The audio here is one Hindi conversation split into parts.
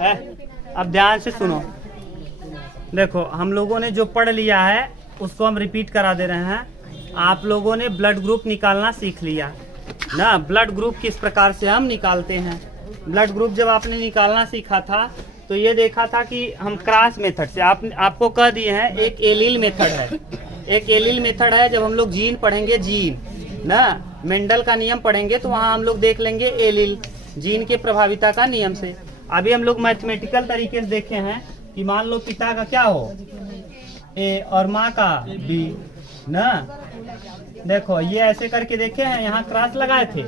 अब ध्यान से सुनो, देखो हम लोगों ने जो पढ़ लिया है उसको हम रिपीट करा दे रहे हैं। आप लोगों ने ब्लड ग्रुप निकालना सीख लिया ना, ब्लड ग्रुप किस प्रकार से हम निकालते हैं। ब्लड ग्रुप जब आपने निकालना सीखा था तो ये देखा था कि हम क्रॉस मेथड से आपको कह दिए हैं। एक एलील मेथड है, एक एलील मेथड है। जब हम लोग जीन पढ़ेंगे, जीन ना मेंडल का नियम पढ़ेंगे तो वहाँ हम लोग देख लेंगे एलील, जीन के प्रभाविता का नियम से। अभी हम लोग मैथमेटिकल तरीके से देखे हैं कि मान लो पिता का क्या हो ए और माँ का बी ना। देखो ये ऐसे करके देखे हैं, यहाँ क्रॉस लगाए थे।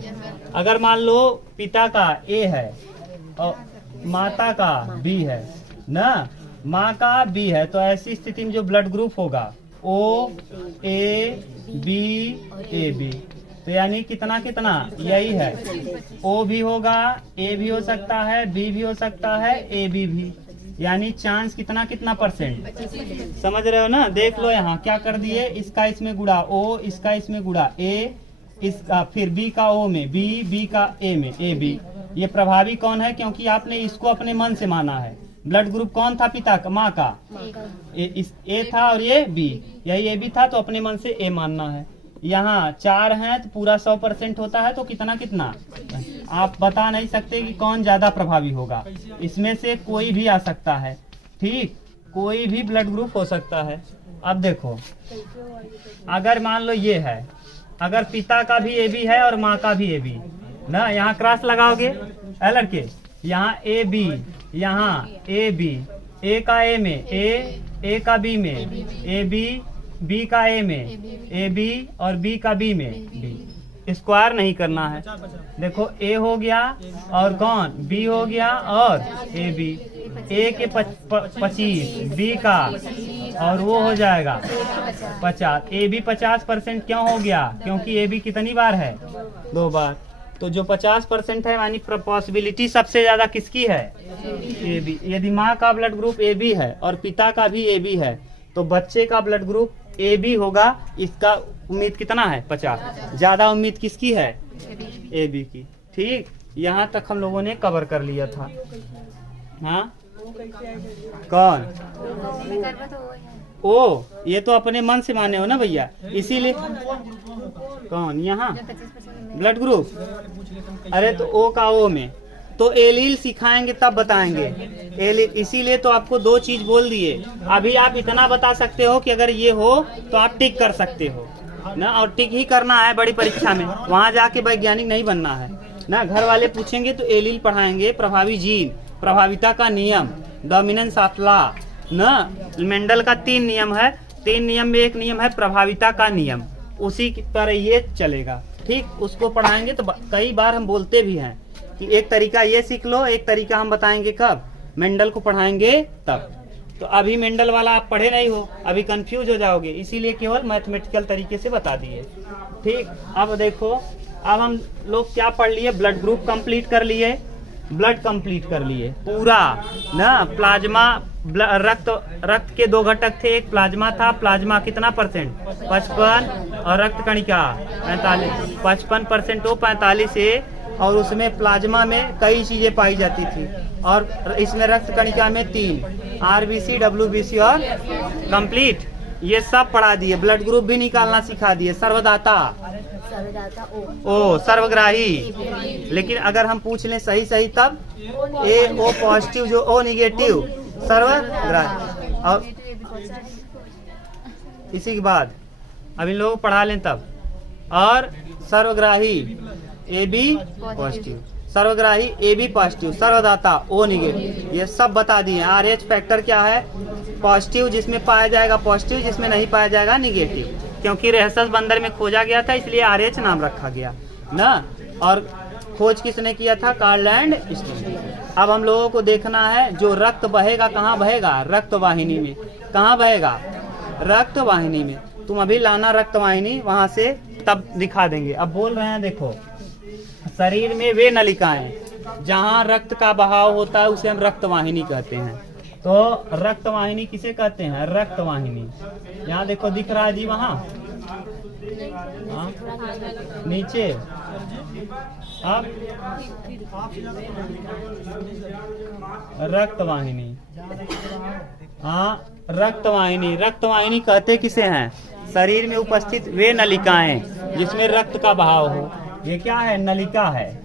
अगर मान लो पिता का ए है और माता का बी है ना, माँ का बी है, तो ऐसी स्थिति में जो ब्लड ग्रुप होगा ओ ए बी ए बी, तो यानी कितना कितना यही है। ओ भी होगा, ए भी हो सकता है, बी भी हो सकता है, ए बी भी, यानी चांस कितना कितना परसेंट, समझ रहे हो ना। देख लो यहाँ क्या कर दिए, इसका इसमें गुड़ा ओ, इसका इसमें गुड़ा ए, इसका फिर बी का ओ में बी, बी का ए में ए बी। ये प्रभावी कौन है, क्योंकि आपने इसको अपने मन से माना है। ब्लड ग्रुप कौन था पिता का, माँ का ए था और ये बी, यही ए बी था, तो अपने मन से ए मानना है। यहाँ 4 हैं तो पूरा 100% होता है, तो कितना कितना आप बता नहीं सकते कि कौन ज्यादा प्रभावी होगा। इसमें से कोई भी आ सकता है, ठीक, कोई भी ब्लड ग्रुप हो सकता है। अब देखो अगर मान लो ये है, अगर पिता का भी ए बी है और माँ का भी ए बी ना, यहाँ क्रॉस लगाओगे लड़के, यहाँ ए बी, यहाँ ए बी, ए का ए में ए का बी में ए बी, बी का ए में ए बी और बी का बी में बी। स्क्वायर नहीं करना है। देखो ए हो गया और कौन बी हो गया और ए बी, ए के 25, बी का और वो हो जाएगा 50। ए बी 50% क्यों हो गया, क्योंकि ए बी कितनी बार है, 2 बार। तो जो 50% है यानी पॉसिबिलिटी सबसे ज्यादा किसकी है, ए बी। यदि माँ का ब्लड ग्रुप ए बी है और पिता का भी ए बी है तो बच्चे का ब्लड ग्रुप ए बी होगा। इसका उम्मीद कितना है, 50। ज्यादा उम्मीद किसकी है, ए बी की। ठीक, यहाँ तक हम लोगों ने कवर कर लिया था। हाँ कौन ओ, ये तो अपने मन से माने हो ना भैया, इसीलिए कौन यहाँ ब्लड ग्रुप। अरे तो ओ का ओ में तो एलील सिखाएंगे तब बताएंगे एलील, इसीलिए तो आपको 2 चीज बोल दिए। अभी आप इतना बता सकते हो कि अगर ये हो तो आप टिक कर सकते हो ना, और टिक ही करना है बड़ी परीक्षा में, वहां जाके वैज्ञानिक नहीं बनना है ना। घर वाले पूछेंगे तो एलील पढ़ाएंगे, प्रभावी जीन, प्रभाविता का नियम, डोमिनेंस ऑफ लॉ ना। मेंडल का 3 नियम है, 3 नियम में एक नियम है प्रभाविता का नियम, उसी पर ये चलेगा। ठीक, उसको पढ़ाएंगे। तो कई बार हम बोलते भी हैं कि एक तरीका ये सीख लो, एक तरीका हम बताएंगे कब, मेंडल को पढ़ाएंगे तब। तो अभी मेंडल वाला आप पढ़े नहीं हो, अभी कंफ्यूज हो जाओगे, इसीलिए केवल मैथमेटिकल तरीके से बता दिए। ठीक, अब देखो, अब हम लोग क्या पढ़ लिए, ब्लड ग्रुप कंप्लीट कर लिए, ब्लड कंप्लीट कर लिए पूरा ना। प्लाज्मा, रक्त के 2 घटक थे, एक प्लाज्मा था, प्लाज्मा कितना परसेंट, 55, और रक्त कणिका 45, 55% वो 45 ए, और उसमें प्लाज्मा में कई चीजें पाई जाती थी, और इसमें रक्त कणिका में 3 आरबीसी, डब्ल्यूबीसी और कंप्लीट, ये सब पढ़ा दिए। ब्लड ग्रुप भी निकालना सिखा दिए। सर्वदाता ओ, सर्वग्राही, लेकिन अगर हम पूछ लें सही सही तब ए ओ पॉजिटिव, जो ओ निगेटिव, सर्वग्राही। और इसी के बाद अब इन लोगों को पढ़ा लें तब, और सर्वग्राही ए बी पॉजिटिव, सर्वग्राही ए बी पॉजिटिव, सर्वदाता ओ निगेटिव, ये सब बता दिए। आरएच फैक्टर क्या है, पॉजिटिव जिसमें पाया जाएगा पॉजिटिव, जिसमें नहीं पाया जाएगा निगेटिव, क्योंकि रहसस बंदर में खोजा गया था इसलिए आरएच नाम रखा गया ना। और खोज किसने किया था, कार्ल एंड स्टीन। अब हम लोगों को देखना है जो रक्त बहेगा कहाँ बहेगा, रक्त वाहिनी में। कहाँ बहेगा, रक्त वाहिनी में। तुम अभी लाना रक्त वाहिनी वहां से, तब दिखा देंगे। अब बोल रहे हैं देखो, शरीर में वे नलिकाएं जहाँ रक्त का बहाव होता है उसे हम रक्त वाहिनी कहते हैं। तो रक्त वाहिनी किसे कहते हैं, रक्त वाहिनी। यहाँ देखो दिख रहा है जी, वहाँ नीचे अब रक्तवाहिनी। हाँ, रक्तवाहिनी। रक्तवाहिनी कहते किसे हैं? शरीर में उपस्थित वे नलिकाएं जिसमें रक्त का बहाव हो। ये क्या है? नलिका है।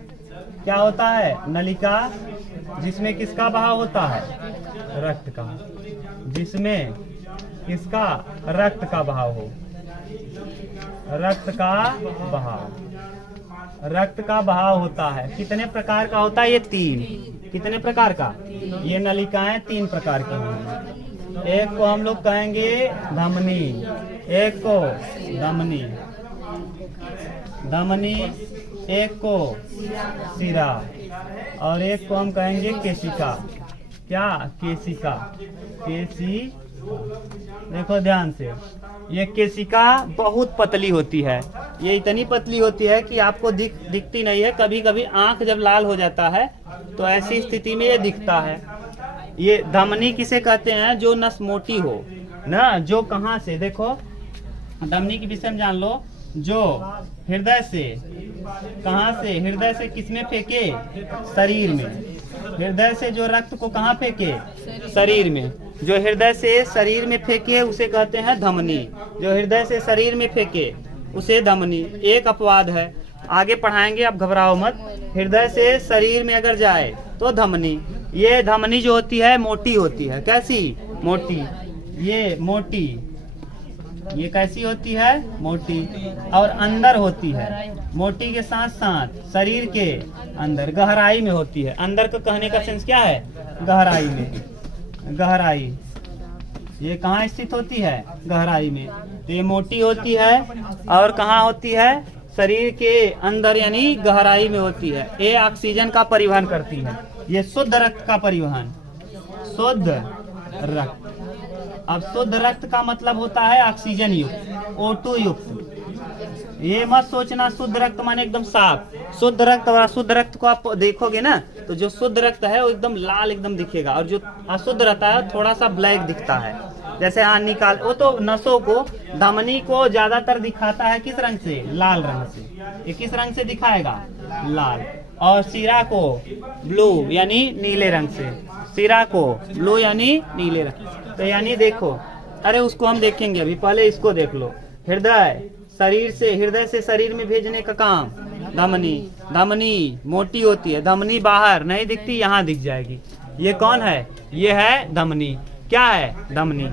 क्या होता है? नलिका, जिसमें किसका बहाव होता है? रक्त का। जिसमें किसका? रक्त का बहाव हो। रक्त का बहाव। रक्त का बहाव होता है। कितने प्रकार का होता है? ये 3। कितने प्रकार का? ये नलिकाएं 3 प्रकार की हैं। एक को हम लोग कहेंगे धमनी, एक को धमनी, धमनी, एक को सिरा, और एक को हम कहेंगे केशिका। क्या? केशिका। केशी। देखो ध्यान से, ये केशिका बहुत पतली होती है। ये इतनी पतली होती है कि आपको दिखती नहीं है। कभी कभी आंख जब लाल हो जाता है तो ऐसी स्थिति में ये दिखता है। ये धमनी किसे कहते हैं? जो नस मोटी हो ना, जो कहाँ से, देखो धमनी के विषय में जान लो। जो हृदय से, कहाँ से? हृदय से किसमें फेंके? शरीर में। हृदय से जो रक्त को कहाँ फेंके? शरीर में। जो हृदय से शरीर में फेंके उसे कहते हैं धमनी। जो हृदय से शरीर में फेंके उसे धमनी। एक अपवाद है, आगे पढ़ाएंगे, आप घबराओ मत। हृदय से शरीर में अगर जाए तो धमनी। ये धमनी जो होती है मोटी होती है। कैसी? मोटी। ये मोटी, ये कैसी होती है? मोटी। और अंदर होती है। मोटी के साथ साथ शरीर के अंदर गहराई में होती है। अंदर को कहने का सेंस क्या है? गहराई में। गहराई, ये कहाँ स्थित होती है? गहराई में। तो ये मोटी होती है और कहाँ होती है? शरीर के अंदर यानी गहराई में होती है। ये ऑक्सीजन का परिवहन करती है। ये शुद्ध रक्त का परिवहन। शुद्ध रक्त। अब शुद्ध रक्त का मतलब होता है ऑक्सीजन युक्त, O2 युक्त। ये मत सोचना शुद्ध रक्त माने एकदम साफ। शुद्ध रक्त और अशुद्ध रक्त को आप देखोगे ना, तो जो शुद्ध रक्त है वो एकदम लाल एकदम दिखेगा, और जो अशुद्ध रहता है थोड़ा सा ब्लैक दिखता है। जैसे हाँ निकाल, वो तो नसों को, धमनी को ज्यादातर दिखाता है किस रंग से? लाल रंग से। ये किस रंग से दिखाएगा? लाल। और सिरा को ब्लू यानी नीले रंग से। सिरा को ब्लू यानी नीले रंग। तो यानी देखो, अरे उसको हम देखेंगे अभी, पहले इसको देख लो। हृदय, शरीर से, हृदय से शरीर में भेजने का काम धमनी। धमनी मोटी होती है। धमनी बाहर नहीं दिखती, यहाँ दिख जाएगी। ये कौन है? ये है धमनी। क्या है? धमनी।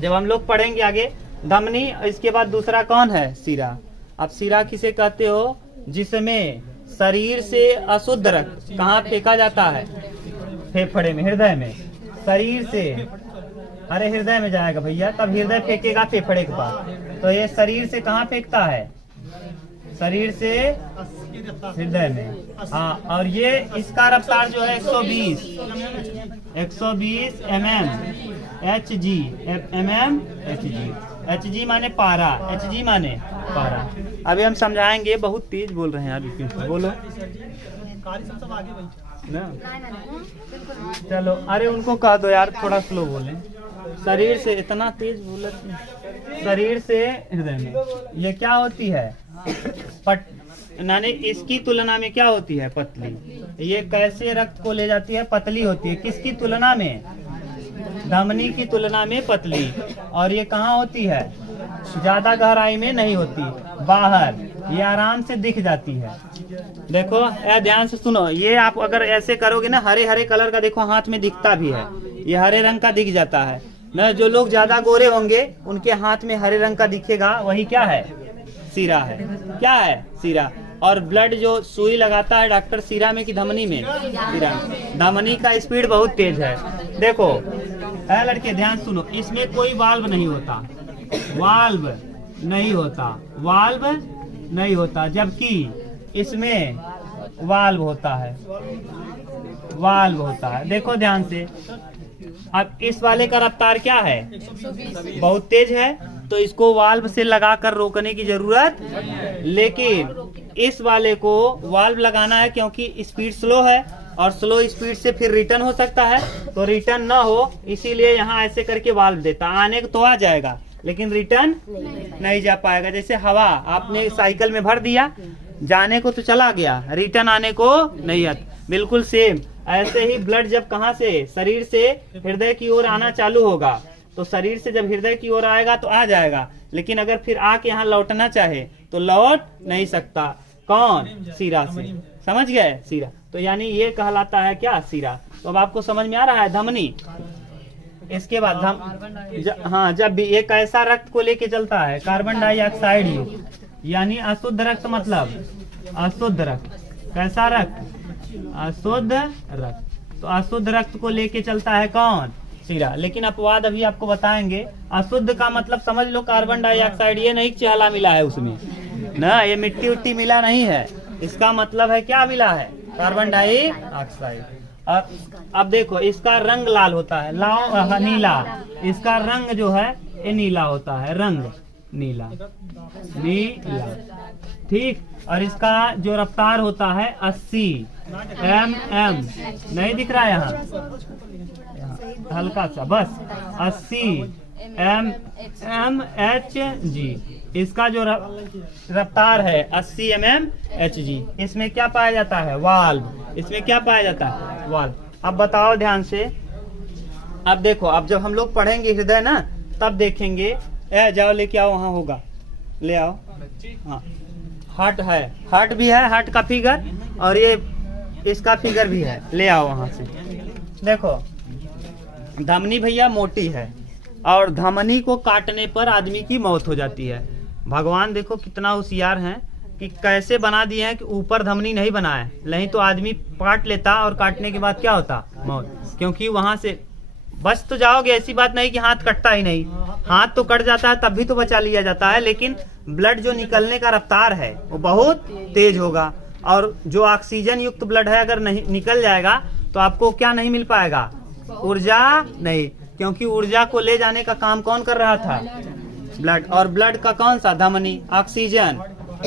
जब हम लोग पढ़ेंगे आगे धमनी, इसके बाद दूसरा कौन है? सिरा। अब सिरा किसे कहते हो? जिसमें शरीर से अशुद्ध रक्त कहाँ फेंका जाता है? फेफड़े में, हृदय में। शरीर से, अरे हृदय में जाएगा भैया, तब हृदय फेंकेगा फेफड़े के पास। तो ये शरीर से कहाँ फेंकता है? शरीर से हृदय में। हाँ, और ये इसका रफ्तार जो है 120 mm Hg। mm Hg माने पारा। Hg माने पारा। अभी हम समझाएंगे। बहुत तेज बोल रहे हैं यार, बोलो ना। चलो, अरे उनको कह दो यार थोड़ा स्लो बोलें। शरीर से, इतना तेज बोल, शरीर से हृदय में। ये क्या होती है? नाने इसकी तुलना में क्या होती है? पतली। ये कैसे रक्त को ले जाती है? पतली होती है। किसकी तुलना में? धमनी की तुलना में पतली। और ये कहाँ होती है? ज्यादा गहराई में नहीं होती, बाहर। ये आराम से दिख जाती है। देखो ध्यान से सुनो, ये आप अगर ऐसे करोगे ना, हरे हरे कलर का देखो हाथ में दिखता भी है। ये हरे रंग का दिख जाता है ना। जो लोग ज्यादा गोरे होंगे उनके हाथ में हरे रंग का दिखेगा, वही क्या है? सिरा है। क्या है? सिरा। और ब्लड जो सुई लगाता है डॉक्टर, सिरा में कि धमनी में? सिरा। धमनी का स्पीड बहुत तेज है। देखो लड़के ध्यान सुनो, इसमें कोई वाल्व नहीं होता। वाल्व नहीं होता। वाल्व नहीं होता, जबकि इसमें वाल्व होता है। वाल्व होता है। देखो ध्यान से, अब इस वाले का रफ्तार क्या है? बहुत तेज है, तो इसको वाल्व से लगाकर रोकने की जरूरत। लेकिन इस वाले को वाल्व लगाना है क्योंकि स्पीड स्लो है, और स्लो स्पीड से फिर रिटर्न हो सकता है, तो रिटर्न ना हो इसीलिए यहाँ ऐसे करके वाल्व देता। आने तो आ जाएगा लेकिन रिटर्न नहीं जा पाएगा। जैसे हवा आपने साइकिल में भर दिया जाने को तो चला गया, रिटर्न आने को नहीं आता। बिल्कुल सेम ऐसे ही ब्लड जब कहाँ से, शरीर से हृदय की ओर आना चालू होगा, तो शरीर से जब हृदय की ओर आएगा तो आ जाएगा, लेकिन अगर फिर आके यहाँ लौटना चाहे तो लौट नहीं सकता। कौन? शिरा से। समझ गए? शिरा। तो यानी ये कहलाता है क्या? शिरा। तो अब आपको समझ में आ रहा है धमनी। इसके बाद हाँ, जब भी एक ऐसा रक्त को लेके चलता है कार्बन डाइऑक्साइड युक्त, यानी अशुद्ध रक्त, मतलब अशुद्ध रक्त। कैसा रक्त? अशुद्ध रक्त। तो अशुद्ध रक्त को लेके चलता है कौन? शिरा। लेकिन अपवाद अभी आपको बताएंगे। अशुद्ध का मतलब समझ लो कार्बन डाइऑक्साइड, ये नहीं चहला मिला है उसमें ना, ये मिट्टी उट्टी मिला नहीं है। इसका मतलब है क्या मिला है? Carbon dioxide. अब देखो इसका रंग लाल होता है, नीला। इसका रंग जो है ये नीला होता है, रंग नीला, नीला। ठीक। और इसका जो रफ्तार होता है 80 mm। नहीं दिख रहा है यहाँ, हल्का सा बस 80 mmHg। इसका जो रफ्तार है 80 mmHg। इसमें क्या पाया जाता है? वाल्व। इसमें क्या पाया जाता है? वाल्व। अब बताओ ध्यान से। अब देखो, अब जब हम लोग पढ़ेंगे हृदय ना, तब देखेंगे। जाओ लेके आओ, वहाँ होगा, ले आओ। हाँ, हार्ट है, हार्ट भी है, हार्ट का फिगर, और ये इसका फिगर भी है, ले आओ वहाँ से। देखो धमनी भैया मोटी है, और धमनी को काटने पर आदमी की मौत हो जाती है। भगवान देखो कितना होशियार हैं कि कैसे बना दिए हैं कि ऊपर धमनी नहीं बनाए, नहीं तो आदमी काट लेता और काटने के बाद क्या होता? मौत। क्योंकि वहां से बच तो जाओगे, ऐसी बात नहीं कि हाथ कटता ही नहीं, हाथ तो कट जाता है तब भी तो बचा लिया जाता है, लेकिन ब्लड जो निकलने का रफ्तार है वो बहुत तेज होगा। और जो ऑक्सीजन युक्त ब्लड है अगर नहीं निकल जाएगा तो आपको क्या नहीं मिल पाएगा? ऊर्जा नहीं, क्योंकि ऊर्जा को ले जाने का काम कौन कर रहा था? ब्लड। और ब्लड का कौन सा? धमनी। ऑक्सीजन,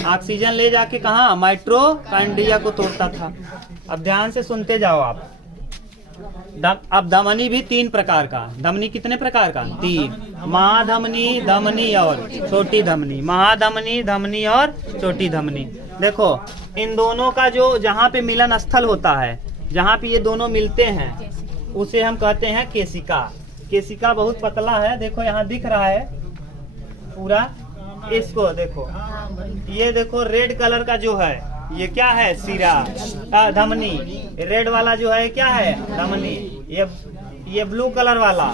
ऑक्सीजन ले जाके कहा? माइटोकॉन्ड्रिया को तोड़ता था। अब ध्यान से सुनते जाओ आप। अब धमनी भी 3 प्रकार का। धमनी कितने प्रकार का? 3। महाधमनी, धमनी और छोटी धमनी। महाधमनी, धमनी और छोटी धमनी। देखो इन दोनों का जो जहाँ पे मिलन स्थल होता है, जहाँ पे ये दोनों मिलते हैं, उसे हम कहते हैं केशिका। केशिका बहुत पतला है, देखो यहाँ दिख रहा है पूरा। इसको देखो, ये देखो रेड कलर का जो है ये क्या है? शिरा, धमनी। रेड वाला जो है क्या है? धमनी। ये ब्लू कलर वाला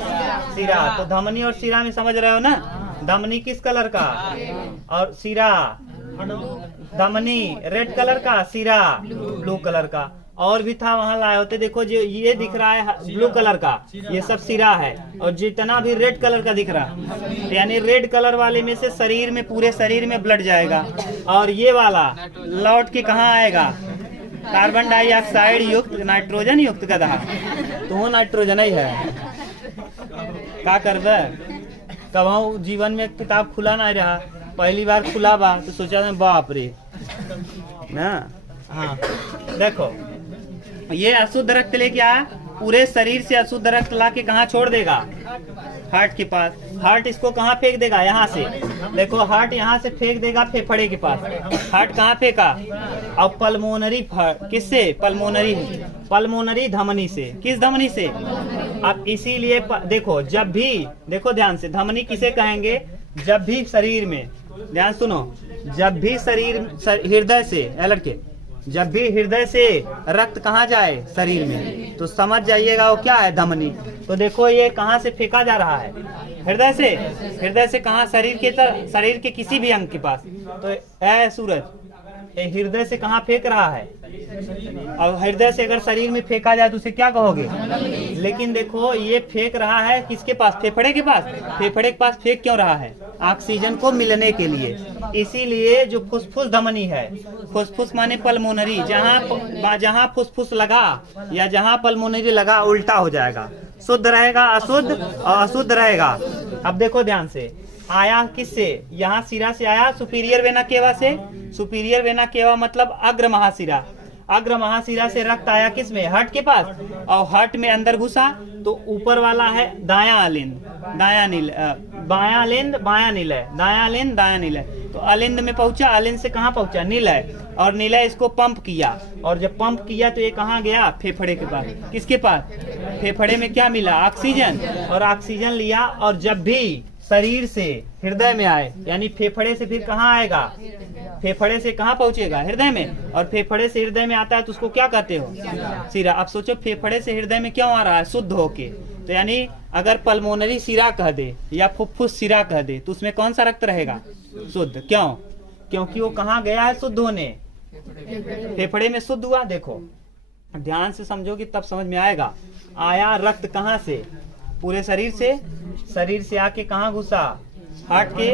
शिरा। तो धमनी और शिरा में समझ रहे हो ना? धमनी किस कलर का और शिरा? धमनी रेड कलर का, शिरा ब्लू कलर का। और भी था वहां लाए होते, देखो जो ये दिख रहा है ब्लू कलर का, ये सब शिरा है। और जितना भी रेड कलर का दिख रहा है, यानी रेड कलर वाले में से शरीर में, पूरे शरीर में ब्लड जाएगा। और ये वाला लौट के कहाँ आएगा? कार्बन डाइऑक्साइड युक्त, नाइट्रोजन युक्त गधा। तो नाइट्रोजन ही है, क्या करबे? कभी जीवन में किताब खुला नहीं रहा, पहली बार खुला बा तो सोचा बाप रे ना। हाँ देखो, ये अशुद्ध रक्त लेके आया, पूरे शरीर से अशुद्ध रक्त ला के कहाँ छोड़ देगा? हार्ट के पास। हार्ट इसको कहाँ फेंक देगा? यहाँ से। देखो हार्ट यहाँ से फेंक देगा फेफड़े के पास। हार्ट कहाँ फेंका? अब पल्मोनरी, किससे? पल्मोनरी, पल्मोनरी धमनी से। किस धमनी से? अब इसीलिए देखो, जब भी, देखो ध्यान से, धमनी किसे कहेंगे? जब भी शरीर में, ध्यान सुनो, जब भी शरीर, हृदय से, लड़के, जब भी हृदय से रक्त कहाँ जाए? शरीर में, तो समझ जाइएगा वो क्या है? धमनी। तो देखो ये कहाँ से फेंका जा रहा है? हृदय से। हृदय से कहाँ? शरीर के किसी भी अंग के पास। तो सूरज, हृदय से कहाँ फेंक रहा है? और हृदय से अगर शरीर में फेंका जाए तो उसे क्या कहोगे? लेकिन देखो ये फेंक रहा है किसके पास? फेफड़े के पास। फेफड़े के पास फेंक क्यों रहा है? ऑक्सीजन को मिलने के लिए। इसीलिए जो फुसफुस धमनी है, फुसफुस माने पल्मोनरी, जहाँ फुसफुस लगा या जहाँ पल्मोनरी लगा उल्टा हो जाएगा, शुद्ध रहेगा, अशुद्ध और अशुद्ध रहेगा। अब देखो ध्यान से, आया किससे? यहाँ सिरा से आया, सुपीरियर वेना केवा से। सुपीरियर वेना केवा मतलब अग्र महाशिरा। अग्र महाशिरा से रक्त आया किस में? हार्ट के पास। और हार्ट में अंदर घुसा तो ऊपर वाला है दायां अलिंद, दायां निलय, बायां अलिंद बायां निलय, दायां अलिंद दायां निलय। तो अलिंद में पहुंचा, अलिंद से कहाँ पहुंचा? निलय, और निलय इसको पंप किया, और जब पंप किया तो ये कहाँ गया? फेफड़े के पास। किसके पास? फेफड़े में क्या मिला? ऑक्सीजन, और ऑक्सीजन लिया, और जब भी शरीर से हृदय में आए, यानी फेफड़े से फिर कहाँ आएगा? फेफड़े से कहाँ पहुंचेगा? हृदय में, और फेफड़े से हृदय में आता है तो उसको क्या कहते हो? सिरा। अब सोचो फेफड़े से हृदय में क्यों आ रहा है? शुद्ध होके। तो यानी अगर पल्मोनरी सिरा कह दे या फुफ्फुस सिरा कह दे तो उसमें कौन सा रक्त रहेगा? शुद्ध। क्यों? क्योंकि वो कहाँ गया है शुद्ध होने? फेफड़े में शुद्ध हुआ। देखो ध्यान से समझोगे तब समझ में आएगा। आया रक्त कहाँ से? पूरे शरीर से, शरीर से आके कहाँ घुसा? हार्ट के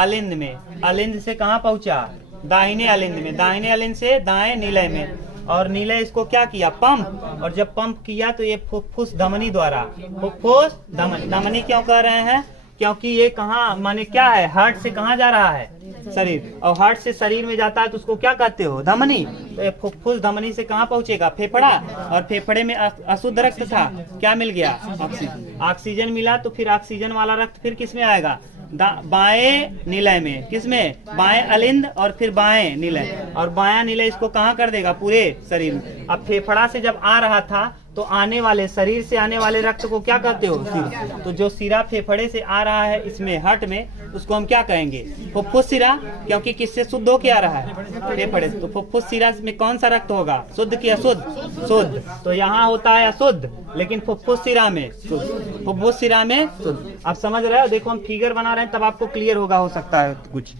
अलिंद में, अलिंद से कहाँ पहुंचा? दाहिने अलिंद में, दाहिने अलिंद से दाएं निलय में, और निलय इसको क्या किया? पंप, और जब पंप किया तो ये फुफ्फुस धमनी द्वारा, फुफ्फुस धमनी, धमनी क्यों कह रहे हैं? क्योंकि ये कहाँ माने क्या है? हार्ट से कहाँ जा रहा है? शरीर, और हार्ट से शरीर में जाता है तो उसको क्या कहते हो? धमनी। तो ये फुफ्फुस धमनी से कहाँ पहुंचेगा? फेफड़ा, और फेफड़े में अशुद्ध रक्त था, क्या मिल गया? ऑक्सीजन। ऑक्सीजन मिला तो फिर ऑक्सीजन वाला रक्त फिर किस में आएगा? बाएं निलय में। किसमें? बाएं अलिंद और फिर बाएं निलय, और बायां निलय इसको कहाँ कर देगा? पूरे शरीर में। अब फेफड़ा से जब आ रहा था तो आने वाले, शरीर से आने वाले रक्त को क्या कहते हो? सिरा। तो जो सिरा फेफड़े से आ रहा है इसमें हार्ट में, उसको हम क्या कहेंगे? फुफ्फुस सिरा, क्योंकि किससे शुद्ध होके आ रहा है? फेफड़े से। तो फुफ्फुस सिरा में कौन सा रक्त होगा? शुद्ध की अशुद्ध? शुद्ध। तो यहाँ होता है अशुद्ध, लेकिन फुफ्फुस सिरा में शुद्ध, फुफ्फुस सिरा में शुद्ध। आप समझ रहे हो? देखो हम फिगर बना रहे हैं तब आपको क्लियर होगा, हो सकता है कुछ।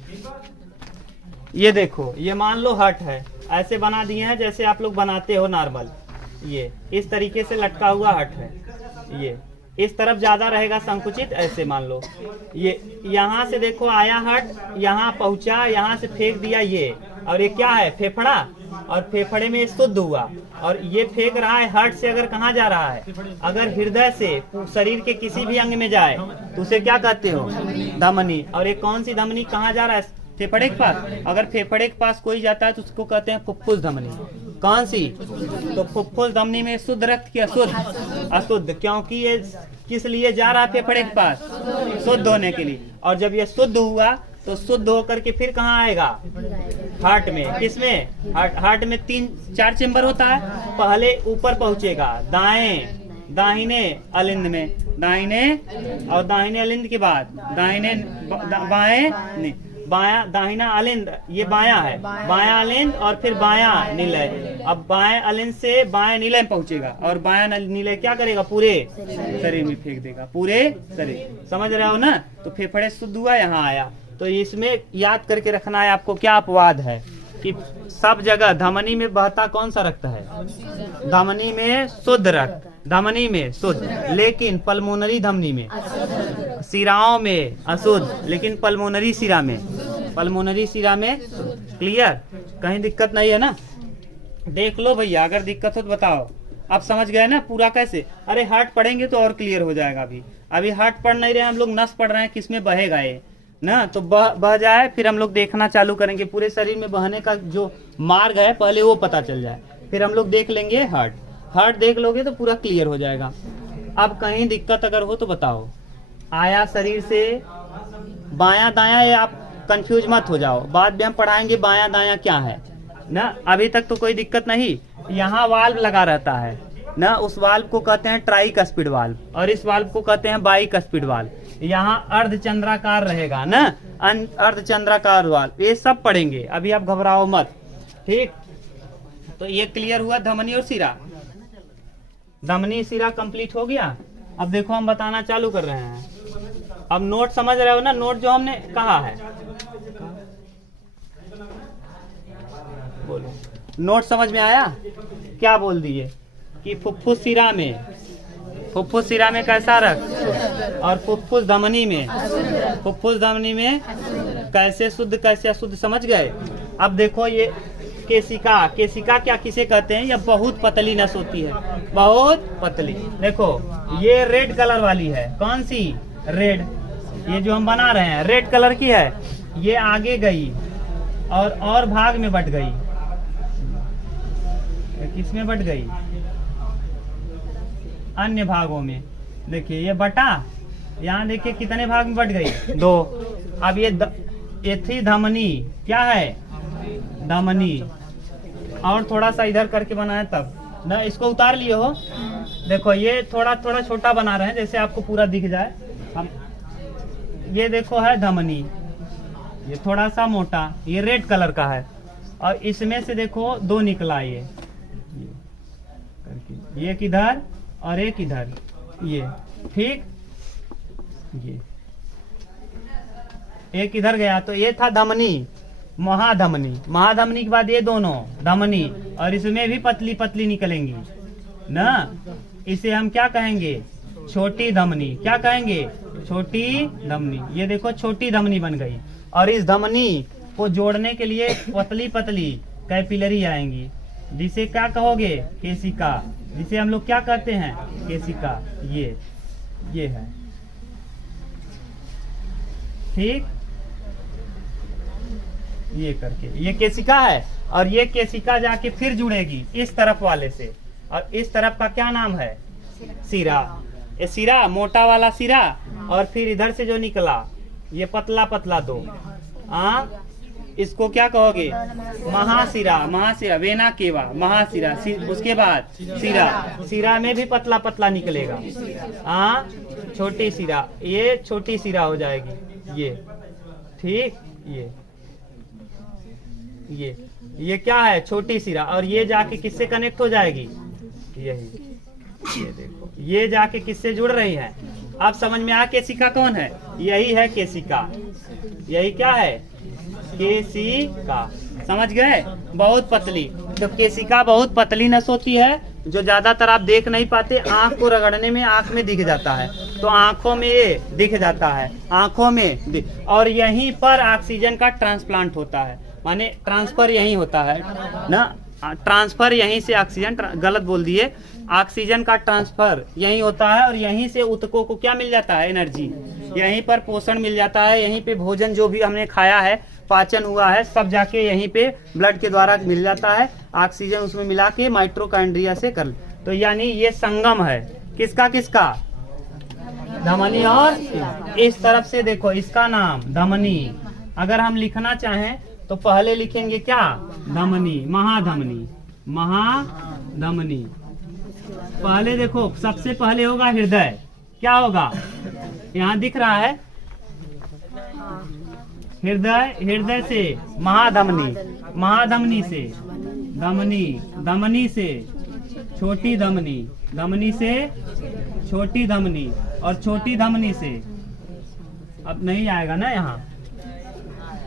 ये देखो, ये मान लो हार्ट है, ऐसे बना दिए हैं जैसे आप लोग बनाते हो नॉर्मल। ये इस तरीके से लटका हुआ हट है, ये इस तरफ ज्यादा रहेगा संकुचित, ऐसे मान लो। ये यहाँ से देखो आया हट, यहाँ पहुंचा, यहाँ से फेंक दिया ये, और ये क्या है? फेफड़ा, और फेफड़े में शुद्ध हुआ, और ये फेंक रहा है हार्ट से। अगर कहाँ जा रहा है? अगर हृदय से शरीर के किसी भी अंग में जाए तो उसे क्या कहते हो? धमनी। और ये कौन सी धमनी कहाँ जा रहा है? फेफड़े के पास। अगर फेफड़े के पास कोई जाता है तो उसको कहते हैं फुफ्फुस धमनी। कौन सी? तो फुफ्फुस धमनी में शुद्ध रक्त की अशुद्ध? अशुद्ध, क्योंकि ये किस लिए जा रहा है फेफड़े के पास? शुद्ध होने के लिए। और जब ये शुद्ध हुआ तो शुद्ध होकर के फिर कहाँ आएगा? हार्ट में। किसमें? हार्ट में 3-4 चेम्बर होता है। पहले ऊपर पहुंचेगा दाएं, दाहिने अलिंद में, दाहिने, और दाहिने अलिंद के बाद दाहिने, बाएं नहीं, बाया, दाहिना अलिंद, ये बायां है, बायां अलिंद और फिर बायां निलय। अब बाएं अलिंद से बाएं निलय पहुंचेगा, और बायां निलय क्या करेगा? पूरे शरीर में फेंक देगा, पूरे शरीर। समझ रहे हो ना? तो फेफड़े शुद्ध हुआ, यहाँ आया। तो इसमें याद करके रखना है आपको, क्या अपवाद है कि सब जगह धमनी में बहता कौन सा रक्त है? धमनी में शुद्ध रक्त, धमनी में शुद्ध, लेकिन पल्मोनरी धमनी में, सिराओं में अशुद्ध, लेकिन पल्मोनरी सिरा में, पल्मोनरी सिरा में। क्लियर? कहीं दिक्कत नहीं है ना? देख लो भैया, अगर दिक्कत हो तो बताओ। आप समझ गए ना पूरा कैसे? अरे हार्ट पढ़ेंगे तो और क्लियर हो जाएगा। अभी हार्ट पढ़ नहीं रहे हम लोग, नस पढ़ रहे हैं, किसमें बहेगा ये ना। तो बह जाए फिर हम लोग देखना चालू करेंगे, पूरे शरीर में बहने का जो मार्ग है पहले वो पता चल जाए, फिर हम लोग देख लेंगे हार्ट। हार्ट देख लोगे तो पूरा क्लियर हो जाएगा। अब कहीं दिक्कत अगर हो तो बताओ। आया शरीर से बायां दायां, ये आप कंफ्यूज मत हो जाओ, बाद में हम पढ़ाएंगे बायां दायां क्या है ना। अभी तक तो कोई दिक्कत नहीं। यहाँ वाल्व लगा रहता है ना, उस वाल्व को कहते हैं ट्राइकस्पिड वाल्व, और इस वाल्व को कहते हैं बाइकस्पिड वाल्व। यहाँ अर्धचंद्राकार रहेगा ना, अर्धचंद्राकार वाल्व, ये सब पढ़ेंगे, अभी आप घबराओ मत। ठीक, तो ये क्लियर हुआ धमनी और सिरा। धमनी सिरा कंप्लीट हो गया। अब देखो हम बताना चालू कर रहे हैं। अब नोट समझ रहे हो ना? नोट जो हमने कहा है, बोलो नोट समझ में आया? क्या बोल दिए कि फुफ्फुस सिरा में, फुफ्फुस सिरा में कैसा रक्त, और फुफ्फुस धमनी में, फुफ्फुस धमनी में कैसे शुद्ध कैसे अशुद्ध, समझ गए? अब देखो ये केशिका, केशिका क्या किसे कहते हैं? या बहुत पतली नस होती है, बहुत पतली। देखो ये रेड कलर वाली है, कौन सी? रेड। ये जो हम बना रहे हैं रेड कलर की है, ये आगे गई और भाग में बट गई। किसमें बट गई? अन्य भागों में। देखिए ये बटा यहाँ देखिए कितने भाग में बट गई, 2। अब ये थी धमनी, क्या है, धमनी। और थोड़ा सा इधर करके बनाया तब ना, इसको उतार लिए हो। देखो ये थोड़ा थोड़ा छोटा बना रहे हैं, जैसे आपको पूरा दिख जाए। हम ये देखो है धमनी, ये थोड़ा सा मोटा, ये रेड कलर का है। और इसमें से देखो 2 निकला, ये करके, एक इधर और एक इधर, ये ठीक, ये एक इधर गया, तो ये था धमनी, महाधमनी। महाधमनी के बाद ये दोनों धमनी, और इसमें भी पतली पतली निकलेंगी ना, इसे हम क्या कहेंगे, छोटी धमनी। क्या कहेंगे, छोटी धमनी। ये देखो छोटी धमनी बन गई। और इस धमनी को जोड़ने के लिए पतली पतली कैपिलरी आएंगी, जिसे क्या कहोगे, केशिका, जिसे हम लोग क्या कहते हैं, केशिका। ये है ठीक, ये करके ये केशिका है। और ये केशिका जाके फिर जुड़ेगी इस तरफ वाले से, और इस तरफ का क्या नाम है, सिरा। ये सिरा, मोटा वाला सिरा, और फिर इधर से जो निकला ये पतला पतला 2, इसको क्या कहोगे, महासिरा। महासिरा, वेना केवा, महासिरा। उसके बाद सिरा, सिरा में भी पतला पतला निकलेगा, छोटी सिरा, ये छोटी सिरा हो जाएगी, ये ठीक। ये क्या है, छोटी सिरा। और ये जाके किससे कनेक्ट हो जाएगी, यही, ये देखो, ये जाके किससे जुड़ रही है। अब समझ में आया केशिका कौन है, यही है केशिका। यही क्या है, केशिका। समझ गए, बहुत पतली। तो केशिका बहुत पतली नस होती है, जो ज्यादातर आप देख नहीं पाते, आंख को रगड़ने में आंख में दिख जाता है, तो आंखों में ये दिख जाता है, आंखों में और यहीं पर ऑक्सीजन का ट्रांसप्लांट होता है, माने ट्रांसफर यहीं होता है ना, ट्रांसफर यहीं से ऑक्सीजन, गलत बोल दिए, ऑक्सीजन का ट्रांसफर यहीं होता है। और यहीं से ऊतकों को क्या मिल जाता है, एनर्जी, यहीं पर पोषण मिल जाता है, यहीं पे भोजन जो भी हमने खाया है, पाचन हुआ है, सब जाके यहीं पे ब्लड के द्वारा मिल जाता है, ऑक्सीजन उसमें मिला के माइटोकॉन्ड्रिया से कर। तो यानी ये संगम है, किसका किसका, धमनी और इस तरफ से देखो, इसका नाम धमनी। अगर हम लिखना चाहें तो पहले लिखेंगे क्या, धमनी, महाधमनी, महाधमनी। पहले देखो, सबसे पहले होगा हृदय, क्या होगा, यहाँ दिख रहा है हृदय, हृदय से महाधमनी, महाधमनी से धमनी, धमनी से छोटी धमनी, धमनी से छोटी धमनी, और छोटी धमनी से, अब नहीं आएगा ना, यहाँ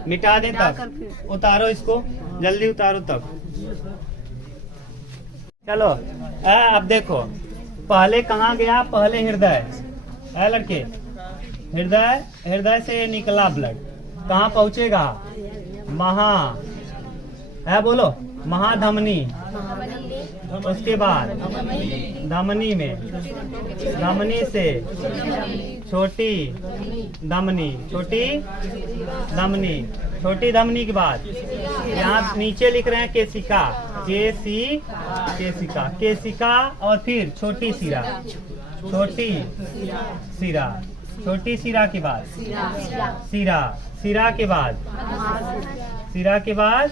मिटा दे तब, उतारो इसको, जल्दी उतारो तब। चलो अब देखो, पहले कहाँ गया, पहले हृदय है लड़के, हृदय, हृदय से निकला ब्लड, कहाँ पहुँचेगा, महा है, बोलो, महाधमनी, उसके बाद धमनी में, धमनी से छोटी धमनी, छोटी धमनी, छोटी धमनी के बाद यहाँ नीचे लिख रहे हैं केशिका, केशिका, केशिका, और फिर छोटी सिरा, छोटी सिरा, छोटी सिरा के बाद सिरा, सिरा के बाद, सिरा के बाद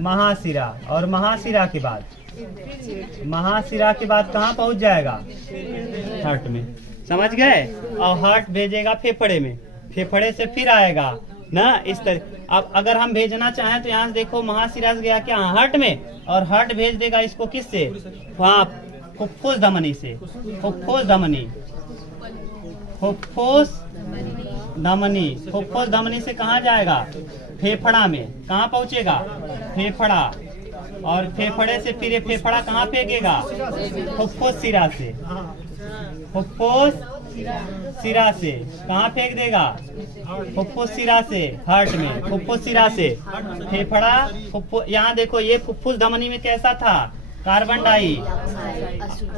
महासिरा, और महासिरा के बाद, महासिरा के बाद कहाँ पहुँच जाएगा, हार्ट में। समझ गए, और हार्ट भेजेगा फेफड़े में, फेफड़े से फिर आएगा ना, इस तरह। अब अगर हम भेजना चाहें तो यहाँ से देखो, महासिरा से गया क्या, हार्ट में, और हार्ट भेज देगा इसको किससे, वहाँ फुफ्फुस धमनी से, फुफ्फुस धमनी, फुफ्फुस धमनी, फुफ्फुस धमनी से कहाँ जाएगा, फेफड़ा में, कहाँ पहुँचेगा, फेफड़ा, और फेफड़े से फिर ये फेफड़ा कहाँ फेंकेगा, फुफ्फुस सिरा से, फुफ्फुस सिरा से कहाँ फेंक देगा, फुफ्फुस सिरा से हार्ट में, फुफ्फुस सिरा से फेफड़ा, यहाँ देखो, ये फुफ्फुस धमनी में कैसा था, कार्बन डाई,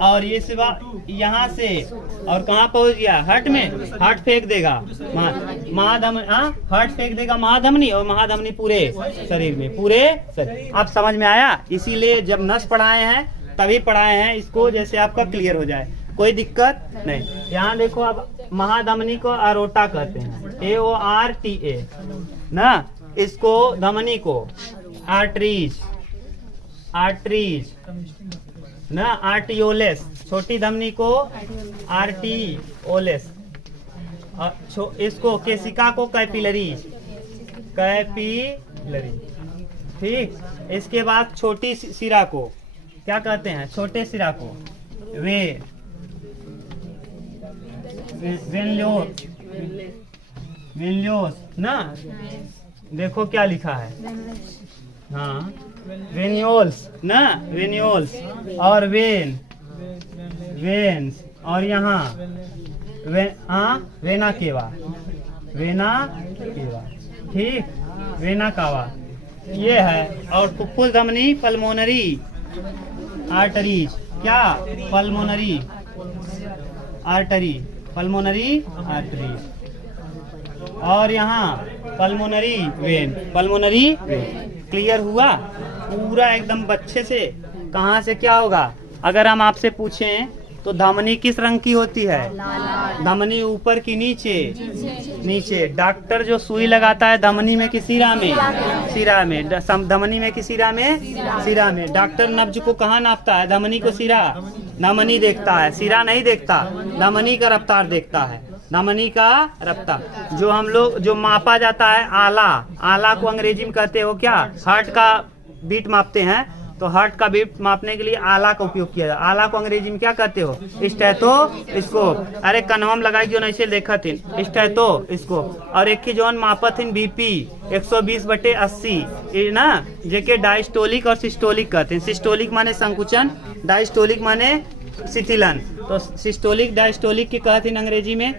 और ये सिवा यहाँ से, और कहाँ पहुँच गया, हार्ट में, हार्ट फेंक देगा, महाधमनी, हार्ट फेंक देगा महाधमनी, और महाधमनी पूरे शरीर में, पूरे शरीर। अब समझ में आया, इसीलिए जब नस पढ़ाए हैं तभी पढ़ाए हैं इसको, जैसे आपका क्लियर हो जाए। कोई दिक्कत नहीं। यहाँ देखो, अब महाधमनी को अरोटा कहते हैं, AORTA ना। इसको धमनी को आर्टरीज ना, आर्टियोलेस। छोटी धमनी को आर्टियोलेस। इसको केसिका को कैपिलरीज। ठीक। इसके बाद छोटी सिरा को क्या कहते हैं? छोटे सिरा को वेन्योस ना। देखो क्या लिखा है, हाँ, वेन्योल्स ना, वेन्योल्स। और वेन्स। और यहाँ वेना केवा। ठीक, वेना कावा ये है। और फुफ्फुस धमनी पल्मोनरी आर्टरीज। क्या? Pulmonary artery. और यहाँ पल्मोनरी वेन। क्लियर हुआ पूरा एकदम बच्चे से? कहाँ से क्या होगा? अगर हम आपसे पूछें तो धमनी किस रंग की होती है? धमनी ऊपर की नीचे। डॉक्टर जो सुई लगाता है धमनी में कि सिरा में? धमनी में कि सिरा में? डॉक्टर नब्ज को कहाँ नापता है? धमनी को सिरा? धमनी देखता है, सिरा नहीं देखता। धमनी का रफ्तार देखता है, धमनी का रफ्तार। जो हम लोग जो मापा जाता है आला को अंग्रेजी में कहते हो क्या? हार्ट का बीट मापते हैं, तो हार्ट का बीट मापने के लिए आला का उपयोग किया जाता है। आला को अंग्रेजी में क्या कहते हो? स्टेथोस्कोप। अरे कन्हम लगाई जो ऐसे देखा थी, स्टेथोस्कोप। और एक की जोन मापा थी BP 120/80 ना, जेके डायस्टोलिक और सिस्टोलिक कहते हैं। सिस्टोलिक माने संकुचन, डायस्टोलिक माने शिथिलन। तो सिस्टोलिक डायस्टोलिक की कहते हैं अंग्रेजी में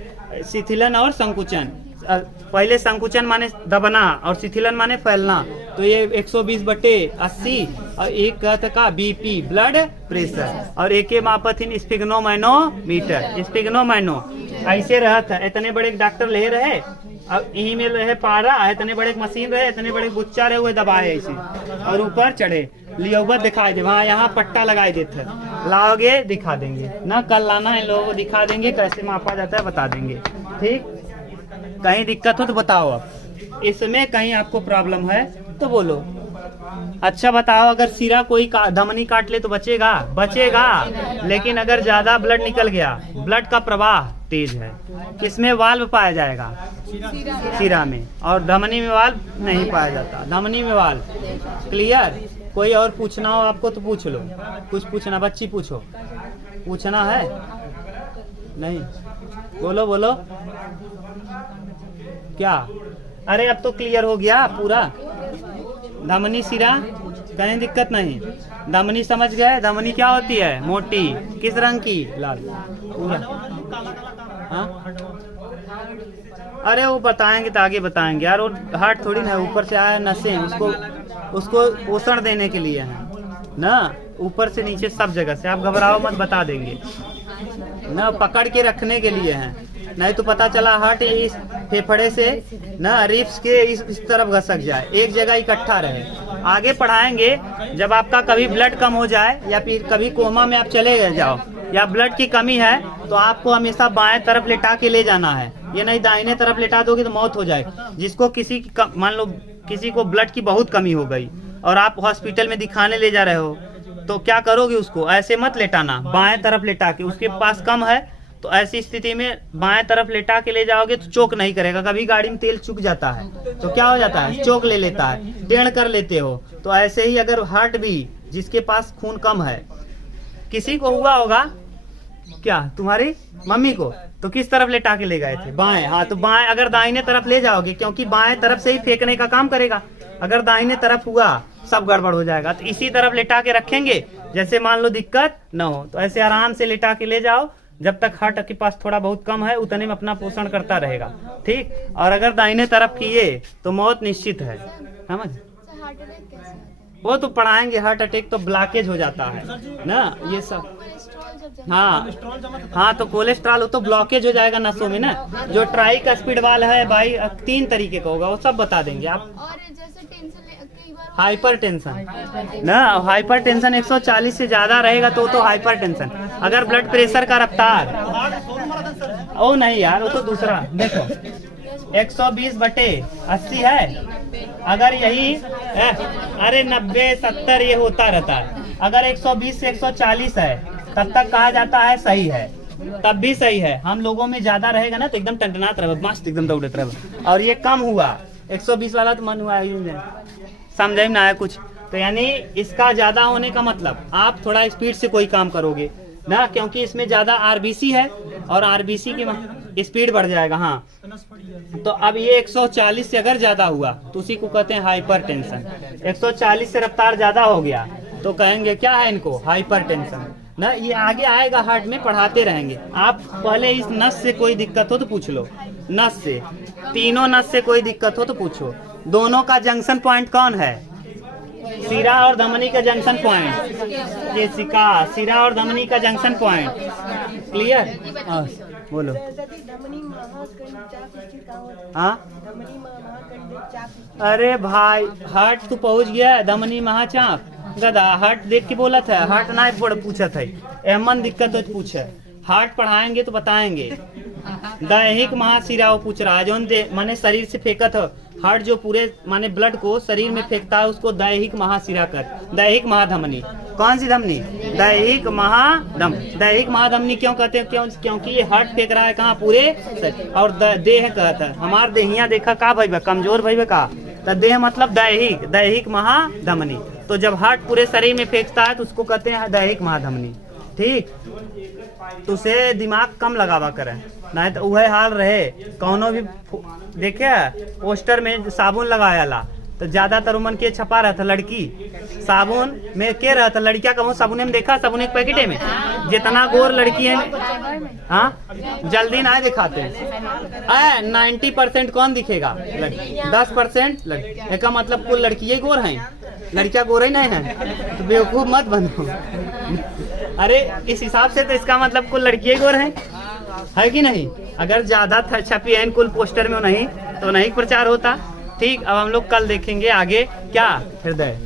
शिथिलन और संकुचन। पहले संकुचन माने दबना और शिथिलन माने फैलना। तो ये 120/80 और एक कहते का BP ब्लड प्रेशर। और एक मापत स्पिग्नोमैनो। ऐसे रहता है, इतने बड़े डॉक्टर ले रहे, अब यहीं में रहे पारा, इतने बड़े मशीन रहे, इतने बड़े गुच्चा रहे हुए दबाए ऐसे, और ऊपर चढ़े लियोबत दिखाई दे। वहाँ यहाँ पट्टा लगाई देते, लाओगे दिखा देंगे ना। कल लाना है, लोगों को दिखा देंगे कैसे मापा जाता है, बता देंगे। ठीक, कहीं दिक्कत हो तो बताओ। अब इसमें कहीं आपको प्रॉब्लम है तो बोलो। अच्छा बताओ, अगर सिरा कोई धमनी काट ले तो बचेगा। लेकिन अगर ज्यादा ब्लड निकल गया, ब्लड का प्रवाह तेज है, किसमें वाल्व पाया जाएगा? सिरा में। और धमनी में वाल्व नहीं पाया जाता। धमनी में वाल्व। क्लियर? कोई और पूछना हो आपको तो पूछ लो। कुछ पूछना? बच्ची पूछो, पूछना है? नहीं? बोलो क्या? अरे अब तो क्लियर हो गया पूरा। धमनी सिरा कहीं दिक्कत नहीं। धमनी समझ गए? धमनी क्या होती है? मोटी। किस रंग की? लाल पूरा। हाँ, अरे वो बताएंगे तो आगे बताएंगे यार। वो हार्ट थोड़ी ना ऊपर से आया, नसें उसको पोषण देने के लिए है ना, ऊपर से नीचे सब जगह से। आप घबराओ मत, बता देंगे ना, पकड़ के रखने के लिए है। नहीं तो पता चला हार्ट इस फेफड़े से ना रिप्स के इस तरफ घसक जाए, एक जगह इकट्ठा रहे। आगे पढ़ाएंगे जब आपका कभी ब्लड कम हो जाए या फिर कभी कोमा में आप चले जाओ या ब्लड की कमी है, तो आपको हमेशा बाएं तरफ लेटा के ले जाना है। ये नहीं दाहिने तरफ लेटा दोगे तो मौत हो जाए। जिसको मान लो किसी को ब्लड की बहुत कमी हो गई और आप हॉस्पिटल में दिखाने ले जा रहे हो, तो क्या करोगे? उसको ऐसे मत लेटाना, बाएं तरफ लेटा के। उसके पास कम है तो ऐसी स्थिति में बाएं तरफ लेटा के ले जाओगे तो चोक नहीं करेगा। कभी गाड़ी में तेल चुक जाता है तो क्या हो जाता है? चोक ले लेता है, टेढ़ कर लेते हो। तो ऐसे ही अगर हार्ट भी, जिसके पास खून कम है, किसी को हुआ होगा क्या? तुम्हारी मम्मी को, तो किस तरफ लेटा के ले गए थे? बाएं। हाँ, तो बाएं अगर दाहिने तरफ ले जाओगे, क्योंकि बाएं तरफ से ही फेंकने का काम करेगा। अगर दाहिने तरफ हुआ सब गड़बड़ हो जाएगा। तो इसी तरफ लेटा के रखेंगे, जैसे मान लो दिक्कत न हो तो ऐसे आराम से लेटा के ले जाओ। जब तक हार्ट के पास थोड़ा बहुत कम है उतने में अपना पोषण करता रहेगा। ठीक, और अगर दाहिने तरफ किए तो मौत निश्चित है। समझ? वो तो पढ़ाएंगे। हार्ट अटैक तो ब्लॉकेज हो जाता है ना, ये सब। हाँ, तो कोलेस्ट्रॉल तो ब्लॉकेज हो जाएगा नसों में ना। जो ट्राइक स्पीड वाला है भाई, 3 तरीके का होगा, वो सब बता देंगे आप। और जैसे टेंशन कई बार हाइपरटेंशन ना, हाइपरटेंशन 140 से ज्यादा रहेगा तो हाइपरटेंशन। अगर ब्लड प्रेशर का रफ्तार, ओ नहीं यार वो तो दूसरा, देखो 120/80 है। अगर यही अरे 90-70 ये होता रहता है। अगर 120 से 140 है तब तक कहा जाता है सही है, तब भी सही है। हम लोगों में ज्यादा रहेगा ना तो एकदम टनटनात रहे, मस्त एकदम दौड़ते रहे। और ये कम हुआ 120 वाला तो मन हुआ समझ में आया कुछ। तो यानी इसका ज्यादा होने का मतलब आप थोड़ा स्पीड से कोई काम करोगे ना, क्योंकि इसमें ज्यादा आरबीसी है और आरबीसी की स्पीड बढ़ जाएगा। हाँ तो अब ये 140 से अगर ज्यादा हुआ तो उसी को कहते हैं हाइपरटेंशन। 140 से रफ्तार ज्यादा हो गया तो कहेंगे क्या है इनको, हाइपरटेंशन ना। ये आगे आएगा, हार्ट में पढ़ाते रहेंगे। आप पहले इस नस से कोई दिक्कत हो तो पूछ लो, नस से, तीनों नस से कोई दिक्कत हो तो पूछो। दोनों का जंक्शन पॉइंट कौन है, सिरा और धमनी का जंक्शन पॉइंट, ये सिरा और धमनी का जंक्शन पॉइंट। क्लियर? बोलो। हाँ अरे भाई हार्ट तू पहुंच गया, धमनी महाचाप गदा हार्ट देख के बोला था, हार्ट ना पूछा था एमन दिक्कत हो तो पूछे। हार्ट पढ़ाएंगे तो बताएंगे। दैहिक महाशिरा वो पूछ रहा है, जो माने शरीर से फेंका था हार्ट, जो पूरे माने ब्लड को शरीर में फेंकता है उसको दैहिक महाशिरा कर, दैहिक महाधमनी। कौन सी धमनी? दैहिक महाधमनी क्यों कहते हैं? क्योंकि ये हार्ट फेंक रहा है कहाँ, पूरे। और देह कहता है, हमार देहिया देखा का भाई कमजोर भाई का, तो देह मतलब दैहिक महाधमनी। तो जब हार्ट पूरे शरीर में फेंकता है तो उसको कहते हैं दैहिक महाधमनी। ठीक, तो उसे दिमाग कम लगावा करे, नहीं तो वह हाल रहे। कौनो भी देखे पोस्टर में साबुन लगाया ला तो ज्यादातर उमन के छपा रहा था लड़की, साबुन में के रहा था लड़किया का साबुन में देखा, साबुन एक पैकेट में जितना गोर लड़की है। हाँ जल्दी ना दिखाते 90% कौन दिखेगा, 10% लड़की। इसका मतलब कुल लड़की गोर है, लड़कियां गोर ही नहीं है, तो बेवकूफ मत बनो। अरे इस हिसाब से तो इसका मतलब कुल लड़कियां गोर है कि नहीं? अगर ज्यादा छपी है कुल पोस्टर में नहीं तो नहीं प्रचार होता। ठीक, अब हम लोग कल देखेंगे आगे क्या हृदय।